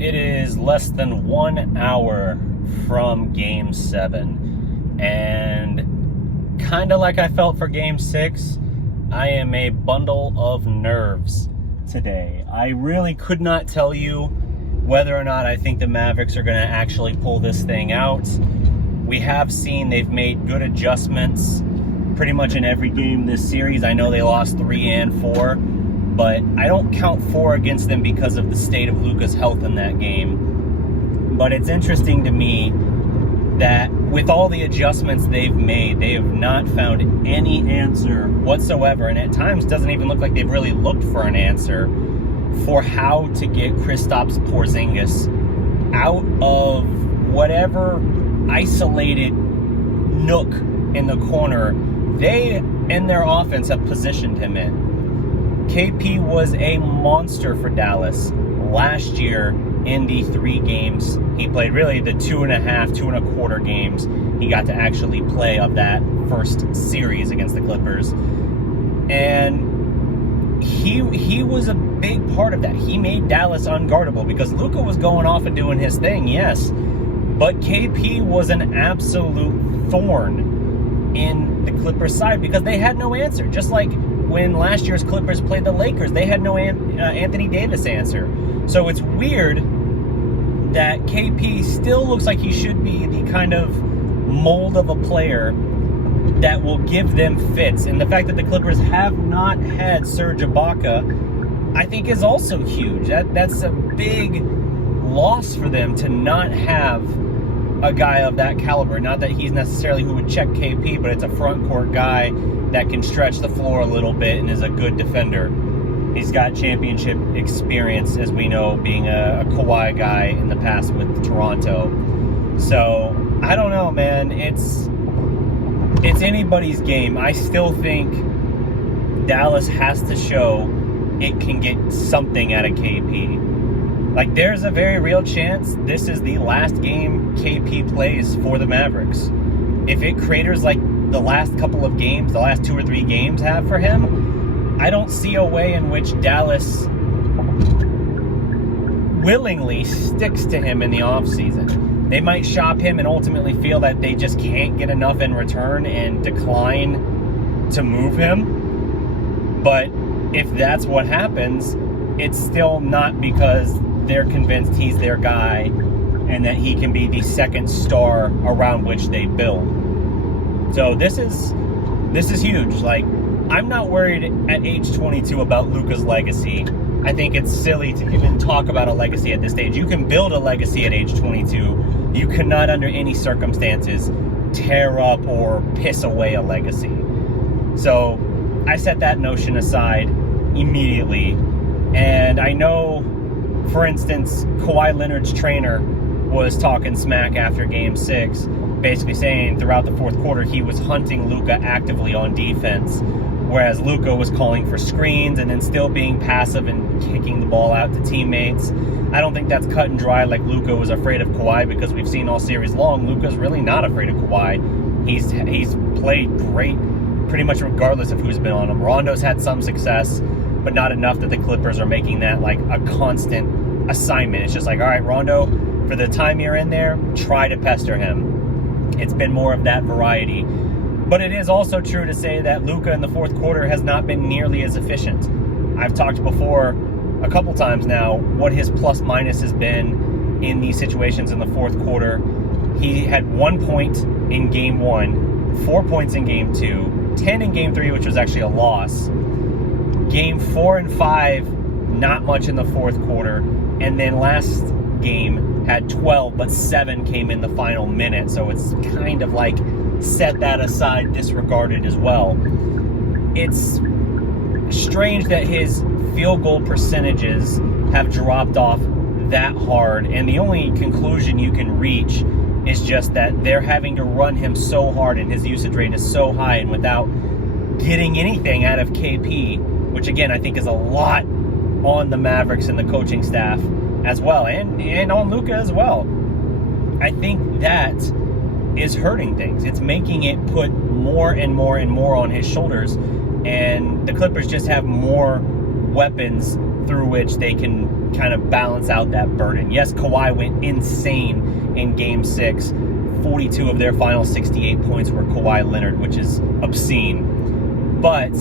It is less than 1 hour from Game 7, and kind of like I felt for Game 6, I am a bundle of nerves today. I really could not tell you whether or not I think the Mavericks are going to actually pull this thing out. We have seen they've made good adjustments pretty much in every game this series. I know they lost 3 and 4, but I don't count 4 against them because of the state of Luka's health in that game. But it's interesting to me that with all the adjustments they've made, they have not found any answer whatsoever, and at times doesn't even look like they've really looked for an answer for how to get Kristaps Porzingis out of whatever isolated nook in the corner they and their offense have positioned him in. KP was a monster for Dallas last year in the 3 games he played, really the 2.25 games he got to actually play of that first series against the Clippers. And he was a big part of that. He made Dallas unguardable because Luka was going off and doing his thing, yes, but KP was an absolute thorn in the Clippers side because they had no answer. Just like when last year's Clippers played the Lakers, they had no Anthony Davis answer. So it's weird that KP still looks like he should be the kind of mold of a player that will give them fits. And the fact that the Clippers have not had Serge Ibaka, I think, is also huge. That's a big loss for them to not have a guy of that caliber. Not that he's necessarily who would check KP, but it's a front court guy that can stretch the floor a little bit and is a good defender. He's got championship experience, as we know, being a Kawhi guy in the past with Toronto. So, I don't know, man. It's anybody's game. I still think Dallas has to show it can get something out of KP. Like, there's a very real chance this is the last game KP plays for the Mavericks. If it craters like the last couple of games, the last 2 or 3 games have for him, I don't see a way in which Dallas willingly sticks to him in the offseason. They might shop him and ultimately feel that they just can't get enough in return and decline to move him. But if that's what happens, it's still not because they're convinced he's their guy and that he can be the second star around which they build. So this is huge. Like, I'm not worried at age 22 about Luka's legacy. I think it's silly to even talk about a legacy at this stage. You can build a legacy at age 22. You cannot, under any circumstances, tear up or piss away a legacy. So I set that notion aside immediately. And I know, for instance, Kawhi Leonard's trainer was talking smack after Game 6, basically saying throughout the fourth quarter he was hunting Luka actively on defense, whereas Luka was calling for screens and then still being passive and kicking the ball out to teammates. I don't think that's cut and dry like Luka was afraid of Kawhi, because we've seen all series long Luka's really not afraid of Kawhi. He's played great pretty much regardless of who's been on him. Rondo's had some success, but not enough that the Clippers are making that like a constant assignment. It's just like, all right, Rondo, for the time you're in there, try to pester him. It's been more of that variety. But it is also true to say that Luka in the fourth quarter has not been nearly as efficient. I've talked before a couple times now what his plus minus has been in these situations in the fourth quarter. He had 1 point in Game 1, 4 points in Game 2, 10 in Game 3, which was actually a loss. Game 4 and 5, not much in the fourth quarter. And then last game had 12, but 7 came in the final minute. So it's kind of like set that aside, disregarded as well. It's strange that his field goal percentages have dropped off that hard, and the only conclusion you can reach is just that they're having to run him so hard and his usage rate is so high, and without getting anything out of KP, which again I think is a lot on the Mavericks and the coaching staff as well, and on Luka as well. I think that is hurting things. It's making it put more and more and more on his shoulders, and the Clippers just have more weapons through which they can kind of balance out that burden. Yes, Kawhi went insane in Game 6. 42 of their final 68 points were Kawhi Leonard, which is obscene. But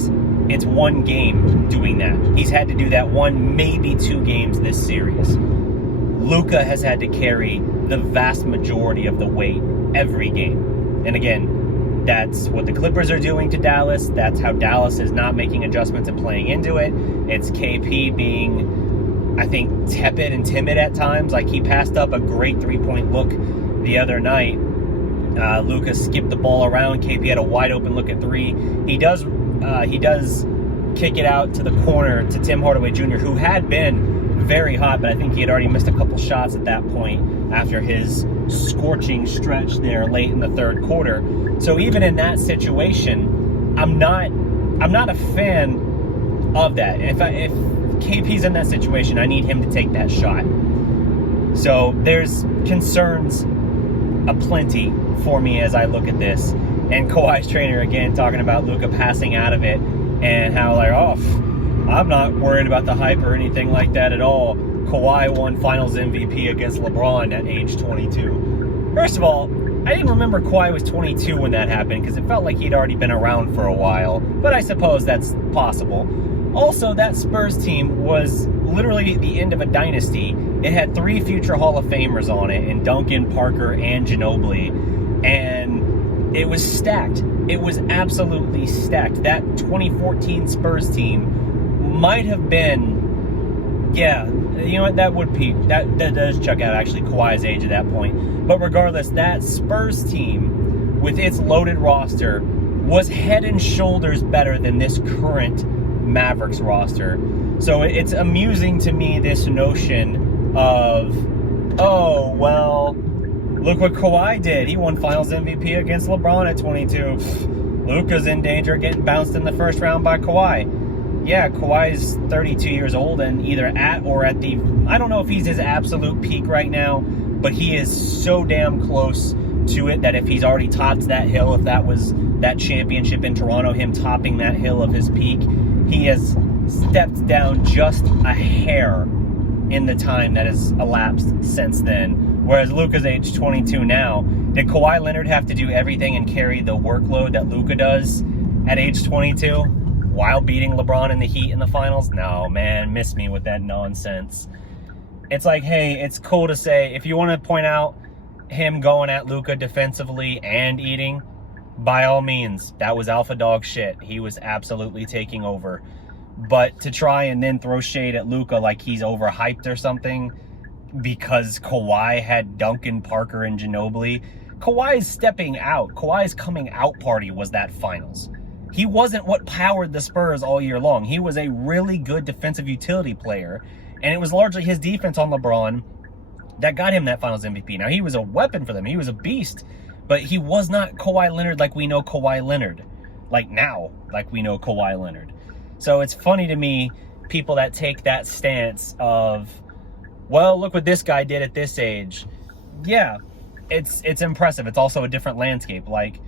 it's one game doing that. He's had to do that one, maybe 2 games this series. Luka has had to carry the vast majority of the weight every game. And again, that's what the Clippers are doing to Dallas. That's how Dallas is not making adjustments and playing into it. It's KP being, I think, tepid and timid at times. Like, he passed up a great 3-point look the other night. Luka skipped the ball around. KP had a wide open look at 3. He does kick it out to the corner to Tim Hardaway Jr., who had been very hot, but I think he had already missed a couple shots at that point after his scorching stretch there late in the third quarter. So even in that situation, I'm not a fan of that. If KP's in that situation, I need him to take that shot. So there's concerns aplenty for me as I look at this. And Kawhi's trainer again talking about Luka passing out of it and how, like, oh, I'm not worried about the hype or anything like that at all. Kawhi won Finals MVP against LeBron at age 22. First of all, I didn't remember Kawhi was 22 when that happened because it felt like he'd already been around for a while, but I suppose that's possible. Also, that Spurs team was literally the end of a dynasty. It had 3 future Hall of Famers on it, in Duncan, Parker, and Ginobili, and it was stacked. It was absolutely stacked. That 2014 Spurs team might have been, yeah, you know what, that would peak. That does check out, actually, Kawhi's age at that point. But regardless, that Spurs team, with its loaded roster, was head and shoulders better than this current Mavericks roster. So it's amusing to me, this notion of, oh, well, look what Kawhi did. He won Finals MVP against LeBron at 22. Luka's in danger of getting bounced in the first round by Kawhi. Yeah, Kawhi's 32 years old and either at or at the, I don't know if he's his absolute peak right now, but he is so damn close to it that if he's already topped that hill, if that was that championship in Toronto, him topping that hill of his peak, he has stepped down just a hair in the time that has elapsed since then. Whereas Luka's age 22 now. Did Kawhi Leonard have to do everything and carry the workload that Luka does at age 22 while beating LeBron in the Heat in the finals? No, man, miss me with that nonsense. It's like, hey, it's cool to say, if you want to point out him going at Luka defensively and eating, by all means, that was alpha dog shit. He was absolutely taking over. But to try and then throw shade at Luka like he's overhyped or something because Kawhi had Duncan, Parker, and Ginobili, Kawhi's stepping out. Kawhi's coming out party was that finals. He wasn't what powered the Spurs all year long. He was a really good defensive utility player, and it was largely his defense on LeBron that got him that Finals MVP. Now, he was a weapon for them. He was a beast, but he was not Kawhi Leonard like we know Kawhi Leonard. Like now, like we know Kawhi Leonard. So it's funny to me, people that take that stance of, well, look what this guy did at this age. Yeah, it's impressive. It's also a different landscape. Like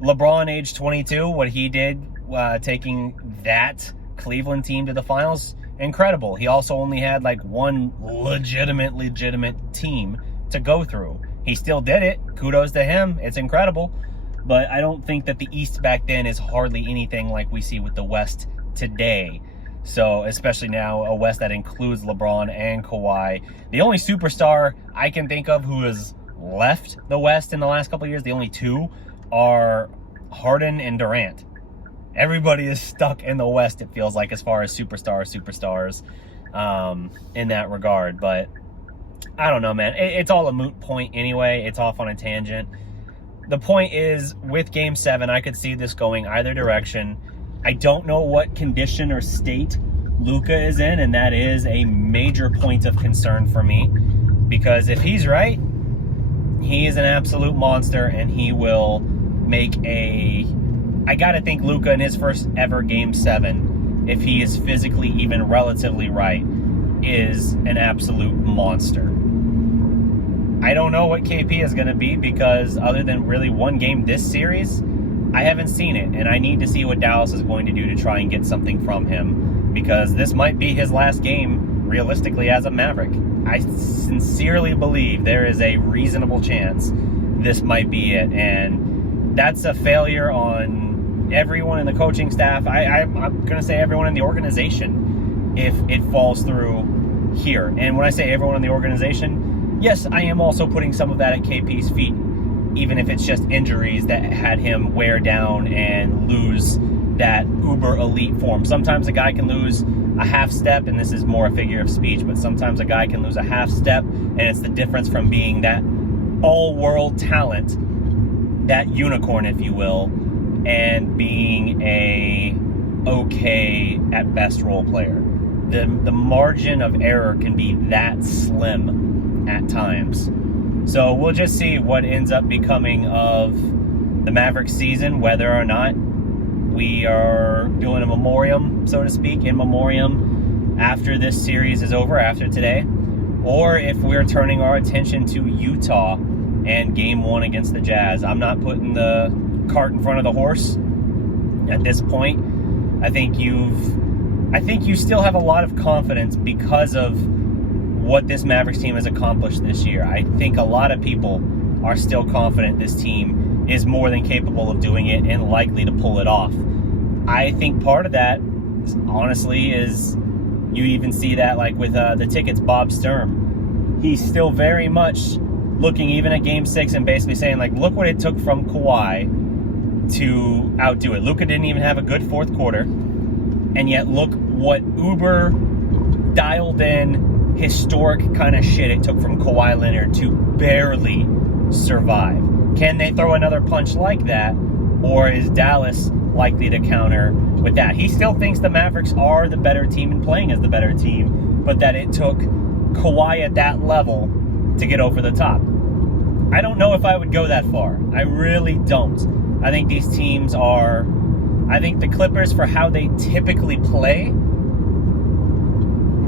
LeBron, age 22, what he did, taking that Cleveland team to the finals, incredible. He also only had like one legitimate team to go through. He still did it. Kudos to him. It's incredible. But I don't think that the East back then is hardly anything like we see with the West today. So, especially now, a West that includes LeBron and Kawhi. The only superstar I can think of who has left the West in the last couple of years, the only 2 are Harden and Durant. Everybody is stuck in the West, it feels like, as far as superstars in that regard. But I don't know, man. It's all a moot point anyway. It's off on a tangent. The point is, with Game 7, I could see this going either direction. I don't know what condition or state Luka is in, and that is a major point of concern for me. Because if he's right, he is an absolute monster, and he will make a... I gotta think Luka in his first ever Game 7, if he is physically even relatively right, is an absolute monster. I don't know what KP is going to be because other than really one game this series, I haven't seen it. And I need to see what Dallas is going to do to try and get something from him because this might be his last game, realistically, as a Maverick. I sincerely believe there is a reasonable chance this might be it, and that's a failure on everyone in the coaching staff. I'm going to say everyone in the organization if it falls through here. And when I say everyone in the organization, yes, I am also putting some of that at KP's feet, even if it's just injuries that had him wear down and lose that uber elite form. Sometimes a guy can lose a half step, and this is more a figure of speech, but sometimes a guy can lose a half step, and it's the difference from being that all-world talent, that unicorn, if you will, and being a okay at best role player. The margin of error can be that slim at times. So we'll just see what ends up becoming of the Mavericks season, whether or not we are doing a memoriam, so to speak, in memoriam after this series is over, after today, or if we're turning our attention to Utah and game 1 against the Jazz. I'm not putting the cart in front of the horse at this point. I think you still have a lot of confidence because of what this Mavericks team has accomplished this year. I think a lot of people are still confident this team is more than capable of doing it and likely to pull it off. I think part of that, honestly, is you even see that like with the tickets, Bob Sturm. He's still very much looking even at Game 6 and basically saying, like, look what it took from Kawhi to outdo it. Luka didn't even have a good fourth quarter, and yet look what uber dialed in, historic kind of shit it took from Kawhi Leonard to barely survive. Can they throw another punch like that, or is Dallas likely to counter with that? He still thinks the Mavericks are the better team and playing as the better team, but that it took Kawhi at that level to get over the top. I don't know if I would go that far. I really don't. I think these teams are... I think the Clippers, for how they typically play,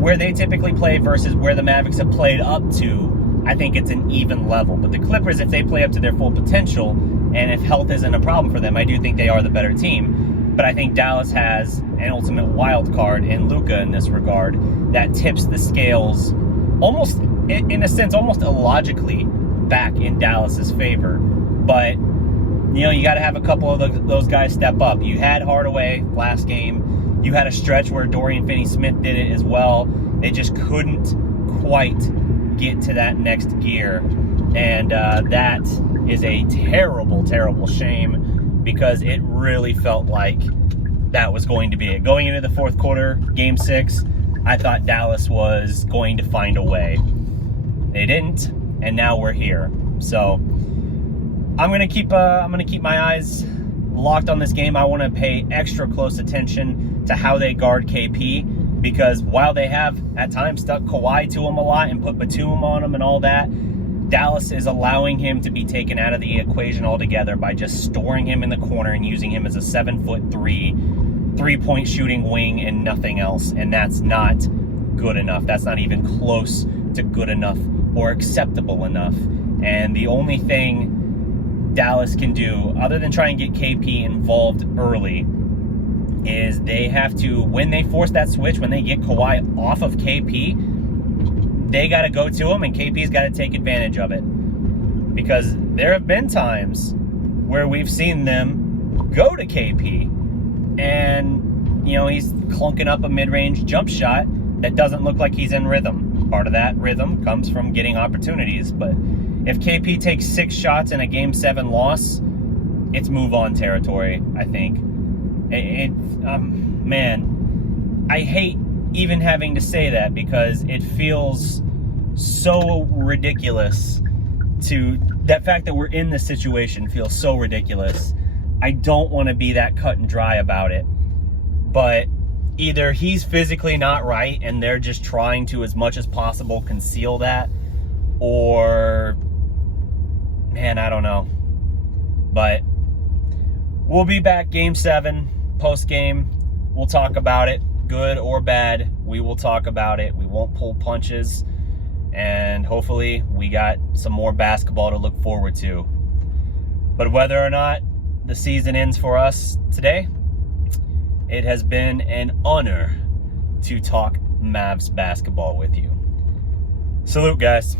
where they typically play versus where the Mavericks have played up to, I think it's an even level. But the Clippers, if they play up to their full potential, and if health isn't a problem for them, I do think they are the better team. But I think Dallas has an ultimate wild card in Luka in this regard that tips the scales almost, in a sense, almost illogically back in Dallas's favor. But, you know, you got to have a couple of those guys step up. You had Hardaway last game. You had a stretch where Dorian Finney-Smith did it as well. They just couldn't quite get to that next gear. And that is a terrible, terrible shame, because it really felt like that was going to be it. Going into the fourth quarter, Game 6, I thought Dallas was going to find a way. They didn't, and now we're here. So I'm gonna keep my eyes locked on this game. I want to pay extra close attention to how they guard KP, because while they have at times stuck Kawhi to him a lot and put Batum on him and all that, Dallas is allowing him to be taken out of the equation altogether by just storing him in the corner and using him as a 7'3" three-point shooting wing and nothing else. And that's not good enough. That's not even close to good enough or acceptable enough. And the only thing Dallas can do, other than try and get KP involved early, is they have to, when they force that switch, when they get Kawhi off of KP, they got to go to him, and KP's got to take advantage of it. Because there have been times where we've seen them go to KP, and, you know, he's clunking up a mid-range jump shot that doesn't look like he's in rhythm. Part of that rhythm comes from getting opportunities, but if KP takes 6 shots in a Game 7 loss, it's move-on territory, I think. Man, I hate even having to say that, because it feels so ridiculous. That fact that we're in this situation feels so ridiculous. I don't want to be that cut and dry about it, but either he's physically not right and they're just trying to, as much as possible, conceal that, or, man, I don't know. But we'll be back Game 7, post-game. We'll talk about it, good or bad. We will talk about it. We won't pull punches. And hopefully we got some more basketball to look forward to. But whether or not the season ends for us today, it has been an honor to talk Mavs basketball with you. Salute, guys.